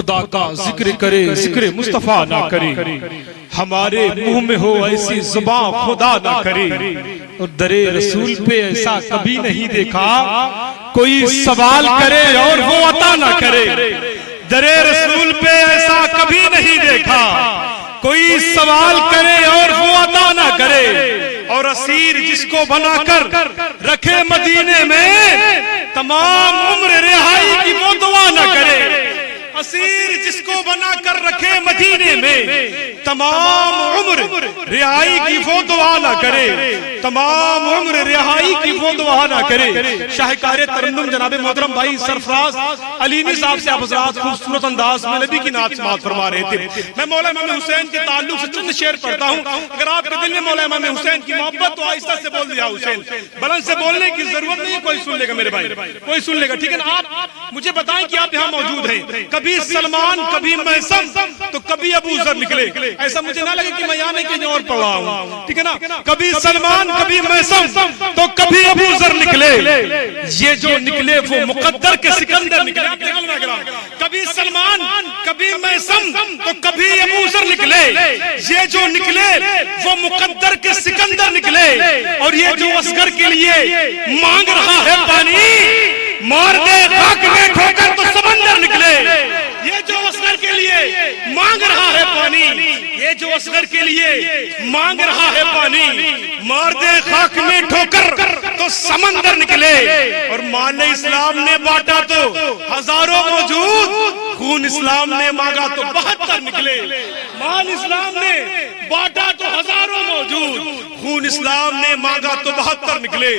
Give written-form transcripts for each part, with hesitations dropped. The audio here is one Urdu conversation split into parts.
خدا کا ذکر کرے ذکر مصطفیٰ نہ کرے، ہمارے منہ میں ہو ایسی زبان خدا نہ کرے۔ اور در رسول پہ ایسا کبھی نہیں دیکھا کوئی سوال کرے اور وہ عطا نہ کرے۔ در رسول پہ ایسا کبھی نہیں دیکھا کوئی سوال کرے اور وہ عطا نہ کرے۔ اور اسیر جس کو بنا کر رکھے مدینے میں تمام عمر رہائی کی وہ دعا نہ کرے۔ اسیر جس کو بنا کر رکھے مدینے میں تمام عمر رہائی کی وہ دعا نہ کرے، تمام عمر رہائی کی وہ دعا نہ کرے۔ شاہکار ترنم جناب محترم بھائی سرفراز علیمی صاحب سے آپ حضرات خوبصورت انداز میں نبی کی نعت سماعت فرما رہے تھے۔ میں مولا امام حسین کے تعلق سے چند شعر پڑھتا ہوں، اگر آپ کے دل میں مولا امام حسین کی محبت تو آہستہ سے بول دیا حسین، بلند سے بولنے کی ضرورت نہیں ہے، کوئی سن لے گا میرے بھائی، کوئی سن لے گا، ٹھیک ہے نا؟ آپ مجھے بتائیں کہ آپ یہاں موجود ہیں، کبھی سلمان کبھی میسم تو کبھی ابو ذر نکلے، ایسا مجھے نہ لگے کہ میں یہاں نہیں کہیں اور پڑھا ہوں، ٹھیک ہے نا؟ کبھی سلمان کبھی میسم تو کبھی ابو ذر نکلے، یہ جو نکلے وہ مقدر کے سکندر نکلے۔ کبھی سلمان کبھی میسم تو کبھی ابو ذر نکلے، یہ جو نکلے وہ مقدر کے سکندر نکلے۔ اور یہ جو اصغر کے لیے مانگ رہا ہے پانی، مار دے خاک میں ٹھوکر تو سمندر نکلے۔ یہ جو اصغر کے لیے مانگ رہا ہے پانی، یہ جو اصغر کے لیے مانگ رہا ہے پانی، مار دے خاک میں ٹھوکر تو سمندر نکلے۔ اور مال اسلام نے بانٹا تو ہزاروں موجود، خون اسلام نے مانگا تو 72 نکلے۔ مال اسلام نے بانٹا تو ہزاروں موجود، خون اسلام نے مانگا تو 72 نکلے۔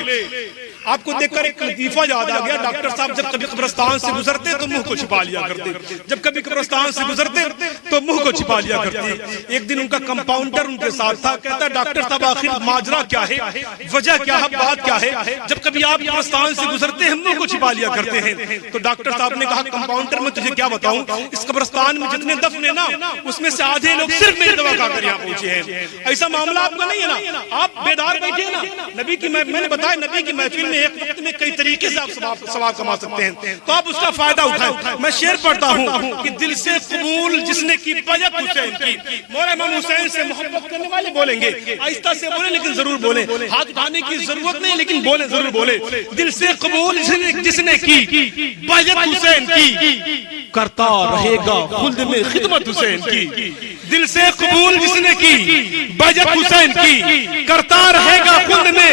آپ کو دیکھ کر ایک لطیفہ یاد آ گیا، ڈاکٹر صاحب جب کبھی قبرستان سے گزرتے تو منہ کو چھپا لیا کرتے، جب کبھی قبرستان سے گزرتے تو منہ کو چھپا لیا کرتے۔ ایک دن ان کا کمپاؤنڈر ان کے ساتھ تھا، کہتا ہے ڈاکٹر صاحب آخر ماجرا کیا ہے، وجہ کیا ہے، بات کیا ہے، جب کبھی آپ قبرستان سے گزرتے ہیں منہ کو چھپا لیا کرتے ہیں۔ تو ڈاکٹر صاحب نے کہا کمپاؤنڈر میں تجھے کیا بتاؤں، اس قبرستان میں جتنے دفن ہیں نا اس میں سے آدھے لوگ صرف میری دعا کھا کر یہاں پہنچے ہیں۔ ایسا معاملہ آپ کا نہیں ہے نا، آپ بیدار بیٹھے ہیں نا، نبی کی میں نے بتایا نبی کی محفل میں ایک وقت میں کئی طریقے سے آپ ثواب کما سکتے ہیں، تو آپ اس کا فائدہ اٹھائیں۔ میں شعر پڑھتا ہوں کہ دل سے قبول جس نے کی بیعت حسین کی۔ مولا امام حسین سے محبت کرنے والے بولیں گے، آہستہ سے بولیں لیکن ضرور بولیں، ہاتھ اٹھانے کی ضرورت نہیں لیکن بولیں ضرور بولیں۔ دل سے قبول جس نے کی بیعت حسین کی، کرتا رہے گا خلد میں خدمت حسین کی۔ دل سے قبول جس نے کی بیعت حسین کی، کرتا رہے گا خلد میں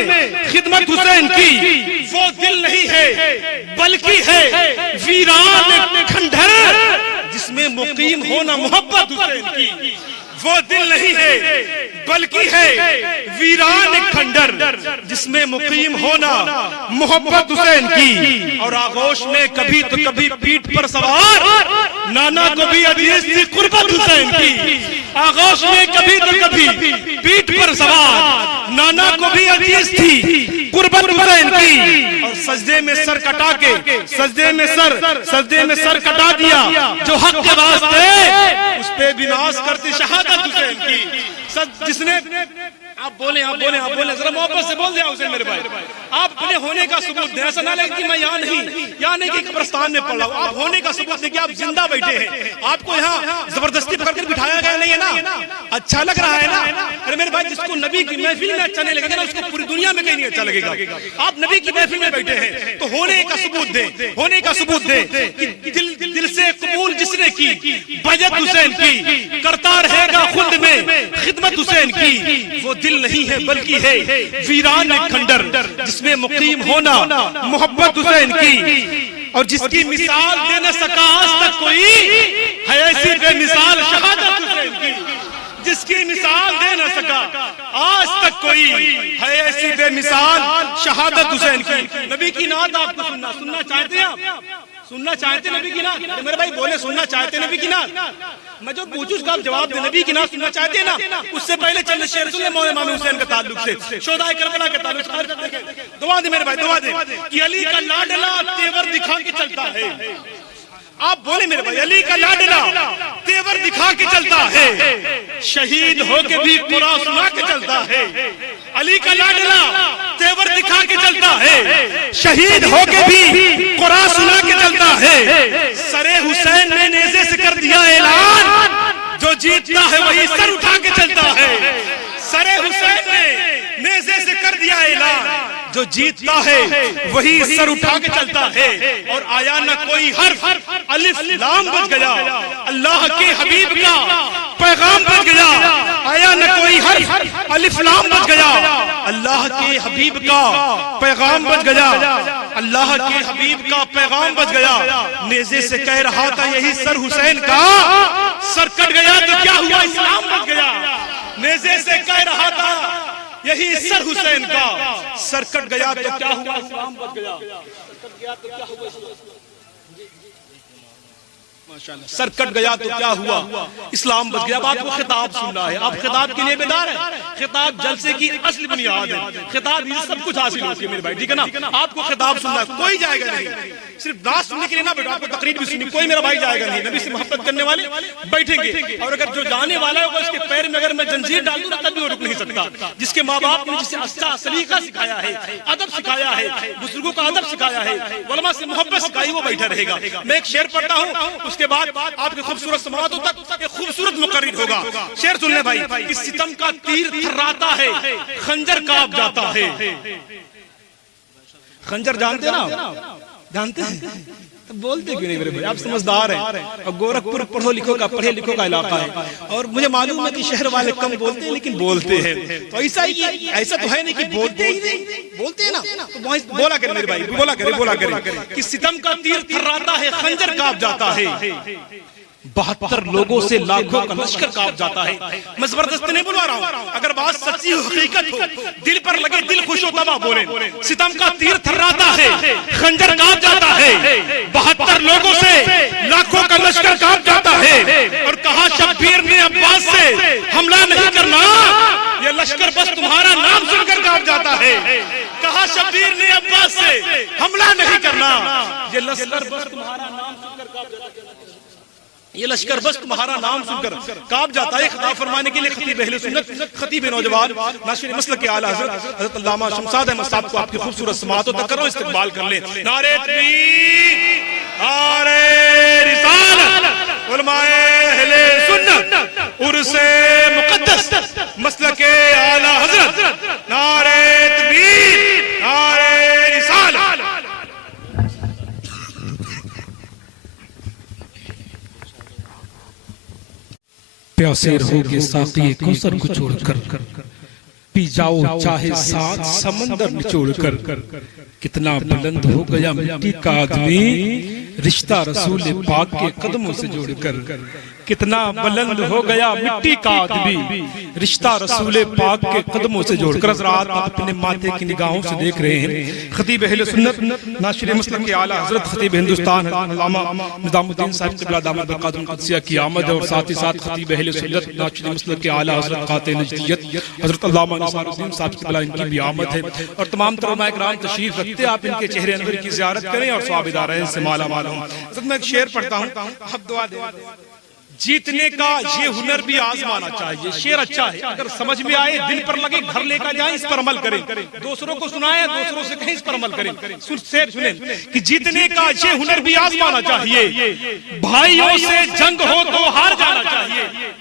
خدمت حسین کی۔ وہ دل نہیں ہے بلکہ ہے ویران کھنڈر، جس میں مقیم ہونا محبت حسین کی۔ وہ دل نہیں ہے بلکہ ہے ویران کھنڈر، جس میں مقیم ہونا محبت حسین کی۔ اور آغوش میں کبھی تو کبھی پیٹھ پر سوار، نانا کو بھی عزیز تھی قربت حسین کی۔ آغوش میں کبھی تو کبھی پیٹھ پر سوار، نانا کو بھی عزیز تھی قربت حسین کی۔ اور سجدے میں سر کٹا کے سجدے میں سر کٹا دیا جو حق کے واسطے، اس پہ بھی ناز کرتی شہادت حسین کی۔ جس نے آپ بولیں ذرا محبت سے بول دیا حسین میرے بھائی، آپ اپنے ہونے کا ثبوت دیں، ایسا نہ لگے کہ میں یہاں نہیں کہ قبرستان میں پڑھ رہا ہوں، آپ ہونے کا ثبوت دیں کہ آپ زندہ بیٹھے ہیں، آپ کو یہاں زبردستی پکڑ کر بٹھایا گیا نہیں ہے نا، اچھا لگ رہا ہے نا۔ ارے میرے بھائی جس کو نبی کی محفل میں اچھا نہیں لگے گا نا، اس کو پوری دنیا میں کہیں نہیں اچھا لگے گا۔ آپ نبی کی محفل میں بیٹھے ہیں تو ہونے کا ثبوت دیں کہ دل سے قبول جس نے کی بیعت حسین کی، کرتا رہے گا خلد میں خدمت حسین کی۔ وہ دل نہیں ہے بلکہ ہے ویران کھنڈر، جس میں مقیم ہونا محبت حسین کی۔ اور جس کی مثال دے نہ سکا آج تک کوئی، ہے ایسی بے مثال شہادت حسین کی۔ جس کی مثال دے نہ سکا آج تک کوئی، ہے ایسی بے مثال شہادت حسین کی۔ نبی کی نعت آپ کو سننا چاہتے ہیں، آپ سننا چاہتے نبی کی نعت؟ میرے بھائی بولے سننا چاہتے نبی کی نعت؟ میں جو پوچھوں اس کا آپ جواب دیں، نبی کی نعت سننا چاہتے ہیں نا؟ اس سے پہلے چند شعر سن لیں مولا امام حسین کے تعلق سے، شہدائے کربلا کے تعلق سے۔ دعا دیں میرے بھائی، دعا دیں کہ علی کا لاڈلا تیور دکھا کے چلتا ہے۔ آپ بولے میرے بھائی، علی کا لاڈلا تیور دکھا کے چلتا ہے، شہید ہو کے بھی قرآن سنا کے چلتا ہے۔ علی کا لاڈلا تیور دکھا کے چلتا ہے، شہید ہو کے بھی قرآن سنا کے چلتا ہے۔ سرے حسین نے نیزے سے کر دیا دیا اعلان، جو جیتتا ہے وہی سر اٹھا کے چلتا ہے. سر حسین نے نیزے سے کر دیا اعلان، جو جیتتا ہے وہی سر اٹھا کے چلتا ہے. اور آیا نہ کوئی حرف، الف لام بچ گیا، اللہ کے حبیب کا پیغام بچ گیا. آیا نہ کوئی حرف، الف لام بچ گیا، اللہ کے حبیب کا پیغام بچ گیا. اللہ کے حبیب کا پیغام بچ گیا. نیزے سے کہہ رہا تھا یہی سر حسین کا، سر کٹ گیا تو کیا ہوا؟ اسلام بچ گیا. نیزے سے کہہ رہا تھا یہی سر حسین کا، سر کٹ گیا تو کیا ہوا؟ اسلام بچ گیا. سر کٹ گیا تو کیا ہوا؟ اسلام بچ گیا. اب آپ کو خطاب سننا ہے، آپ خطاب کے لیے بیدار ہیں. خطاب جلسے کی اصل بنیاد ہے. خطاب یہ سب کچھ حاصل ہوتی ہے میرے بھائی، ٹھیک ہے نا. آپ کو خطاب سننا ہے، کوئی جائے گا نہیں. صرف نعت سننے کے لیے نہ بیٹھو، آپ کو تقریر بھی سننی، کوئی میرا بھائی جائے گا نہیں. نبی سے محبت کرنے والے بیٹھیں گے. اور اگر جو جانے والا ہوگا اس کے پیر میں اگر میں زنجیر ڈال دوں تب بھی وہ رک نہیں سکتا. جس کے ماں باپ نے جسے اچھا سلیقہ سکھایا ہے، ادب سکھایا ہے، بزرگوں کا ادب سکھایا ہے، علماء سے محبت سکھائی، وہ بیٹھا رہے گا. میں ایک شعر پڑھتا ہوں، اس کے بعد آپ کے خوبصورت سماعتوں تک ایک خوبصورت مقرر ہوگا. شعر سن لیں بھائی. اس ستم کا تیر تھراتا ہے، خنجر کانپ جاتا ہے. خنجر جانتے نا؟ جانتے ہیں؟ بولتے کیوں نہیں میرے بھائی؟ آپ سمجھدار ہیں. اور گورکھپور پڑھو لکھو کا علاقہ ہے، اور مجھے معلوم ہے کہ شہر والے کم بولتے ہیں لیکن بولتے ہیں. تو ایسا تو ہے نہیں کہ بولتے ہی نہیں، بولتے ہیں نا. تو بولا کریں میرے بھائی، بولا کریں کہ ستم کا تیر تھراتا ہے، خنجر کانپ جاتا ہے. 72 لوگوں سے لاکھوں کا لشکر کانپ جاتا ہے. میں زبردست نہیں بلوا رہا ہوں، اگر بات سچی ہو، حقیقت ہو، دل پر لگے، دل خوش ہو تب آپ بولیں. ستم کا تیر تھراتا ہے، خنجر کانپ جاتا ہے. 72 لوگوں سے لاکھوں کا لشکر کانپ جاتا ہے. اور کہا شبیر نے عباس سے حملہ نہیں کرنا، یہ لشکر بس تمہارا نام سن کر کانپ جاتا ہے. کہا شبیر نے عباس سے حملہ نہیں کرنا، یہ لشکر بس تمہارا نام سن کر کانپ جاتا ہے. یہ لشکر بس تمہارا نام سن کر کانپ جاتا ہے. خطاب فرمانے کے لیے خطیب اہل سنت، خطیب نوجوان، ناشر مسلک کے اعلیٰ حضرت علامہ شمشاد احمد صاحب کو آپ کی خوبصورت سماعتوں تک کرو استقبال کر لیں. نعرہ تکبیر، نعرہ رسالت، علماء اہل سنت، عرس مقدس، مسلک کے اعلیٰ حضرت، نعرہ تکبیر، نعرہ رسالت. پیاسے رہو گے ساقی کوثر کو چھوڑ کر، پی جاؤ چاہے سات سمندر نچوڑ کر. کتنا بلند ہو گیا مٹی کا آدمی، رشتہ رسول پاک کے قدموں سے جوڑ کر. کتنا بلند ہو گیا مٹی کا آدمی، رشتہ رسول پاک کے قدموں سے جوڑ کر. حضرات اپنے ماتھے کی نگاہوں سے دیکھ رہے ہیں خطیب اہل سنت، ناشر مسلک کے اعلیٰ حضرت خطیب ہندوستان علامہ نظام الدین صاحب قبلہ دامت برکاتہ القدسیہ کی آمد ہے. اور ساتھ ہی ساتھ خطیب اہل سنت، ناشر مسلک کے اعلیٰ حضرت قاطع نجدیت حضرت علامہ نصار الدین صاحب قبلہ، ان کی بھی آمد ہے. اور تمام علماء کرام تشریف رکھتے، آپ ان کے چہرے انور کی زیارت کریں اور ثواب دارین سے مالا مال ہوں. حضرت میں ایک شعر پڑھتا ہوں، اب دعا دیں. جیتنے کا یہ ہنر بھی آزمانا چاہیے. شعر اچھا ہے، اگر سمجھ میں آئے، دل پر لگے، گھر لے کر جائیں، اس پر عمل کریں. دوسروں کو سنائیں، دوسروں سے کہیں، اس پر عمل کریں. شعر سنیں کہ جیتنے کا یہ ہنر بھی آزمانا چاہیے، بھائیوں سے جنگ ہو تو ہار جانا چاہیے.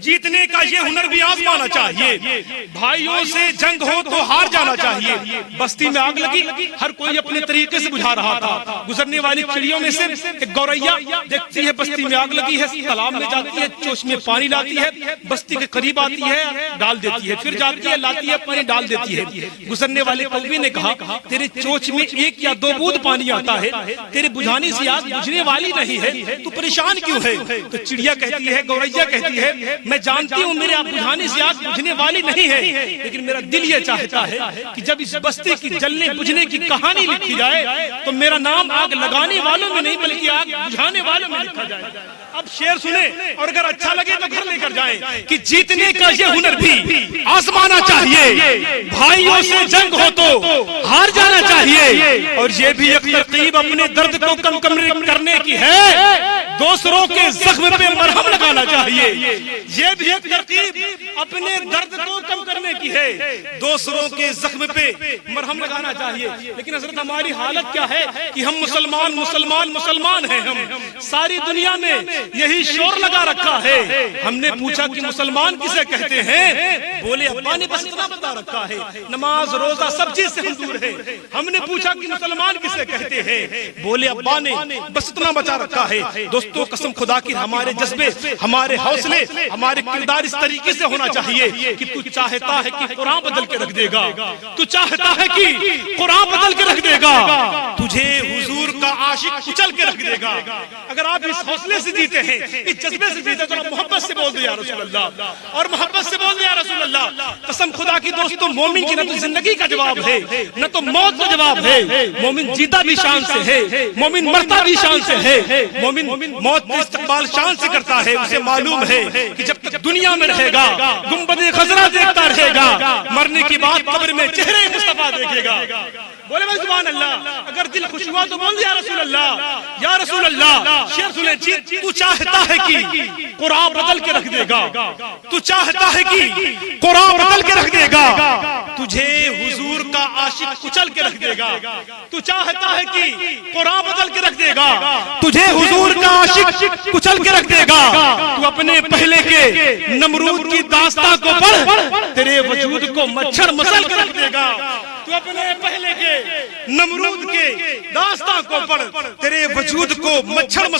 جیتنے کا یہ ہنر بھی آزمانا چاہیے، بھائیوں سے جنگ ہو تو ہار جانا چاہیے. بستی میں آگ لگی، ہر کوئی اپنے طریقے سے بجھا رہا تھا. گزرنے والی چڑیوں میں سے ایک گوریا دیکھتی ہے بستی میں آگ لگی ہے، تالاب میں جاتی ہے، چوچ میں پانی لاتی ہے، بستی کے قریب آتی ہے، ڈال دیتی ہے، پھر جاتی ہے، لاتی ہے پانی، ڈال دیتی ہے. گزرنے والے کوے نے کہا تیرے چوچ میں ایک یا دو بوند پانی آتا ہے، تیرے بجھانے سے آگ بجھنے والی نہیں ہے، تو پریشان کیوں ہے؟ تو چڑیا کہتی ہے، گوریا کہتی ہے، میں جانتی ہوں میرے بجھانے سے آگ بجھنے والی نہیں ہے، لیکن میرا دل یہ چاہتا ہے کہ جب اس بستی کی جلنے بجھنے کی کہانی لکھی جائے تو میرا نام آگ لگانے والوں میں نہیں بلکہ آگ بجھانے والوں میں لکھا جائے. اب شعر سنیں اور اگر اچھا لگے تو گھر لے کر جائیں کہ جیتنے کا یہ ہنر بھی آزمانا چاہیے، بھائیوں سے جنگ ہو تو ہار جانا چاہیے. اور یہ بھی ایک ترکیب اپنے درد کو کم کرنے کی ہے، دوسروں کے زخم پہ مرہم لگانا چاہیے. یہ بھی ایک ترکیب اپنے درد کو کم کرنے کی ہے, دوسروں کے زخم پہ مرہم لگانا چاہیے. لیکن حضرت ہماری حالت کیا ہے کہ ہم مسلمان مسلمان مسلمان ہیں. ہم ساری دنیا میں یہی شور لگا رکھا ہے. ہم نے پوچھا کہ مسلمان کسے کہتے ہیں, بولے ابا نے بس اتنا بتا رکھا ہے, نماز روزہ سب چیز سے ہم دور ہیں. ہم نے پوچھا کہ مسلمان کسے کہتے ہیں, بولے ابا نے بس اتنا بتا رکھا ہے. دوستو قسم خدا کی ہمارے جذبے, ہمارے حوصلے, ہمارے کردار اس طریقے سے ہونا چاہیے کہ تو چاہتا ہے کہ قرآن بدل کے رکھ دے گا, تو چاہتا ہے کہ قرآن بدل کے رکھ دے گا, تجھے حضور کا عاشق کچل کے رکھ دے گا. اگر آپ اس حوصلے سے جیتے ہیں, اس جذبے سے جیتے, تو محبت سے بول دے یا رسول اللہ, اور محبت سے بول دے یا رسول اللہ. قسم خدا کی دوستو, مومن کی نہ تو زندگی کا جواب ہے نہ تو موت کا جواب ہے. مومن جیتا بھی شان سے ہے, مومن مرتا بھی شان سے ہے. مومن موت کا استقبال شان سے کرتا ہے. اسے معلوم ہے کہ جب تک دنیا میں رہے گا گنبد خضرا دیکھتا رہے گا, مرنے کی بات قبر میں چہرے مصطفیٰ دیکھے گا. بولے بھائی سبحان اللہ. اگر دل خوش ہوا تو بول دے یا رسول اللہ, یا رسول اللہ. شیر سنیں جی, تو چاہتا ہے کہ قرآن بدل کے رکھ دے گا, تو چاہتا ہے کہ قرآن بدل کے رکھ دے گا, تجھے حضور کا عاشق کچل کے رکھ دے گا. تو چاہتا ہے کہ قرآن بدل کے رکھ دے گا, تجھے حضور کا عاشق کچل کے رکھ دے گا. تو اپنے پہلے کے نمرود کی داستان کو پڑھ, تیرے وجود کو مچھر مسل کے رکھ دے گا. تو اپنے پہلے کے نمرود کے داستان کو پڑھ, تیرے وجود کو مچھر مسل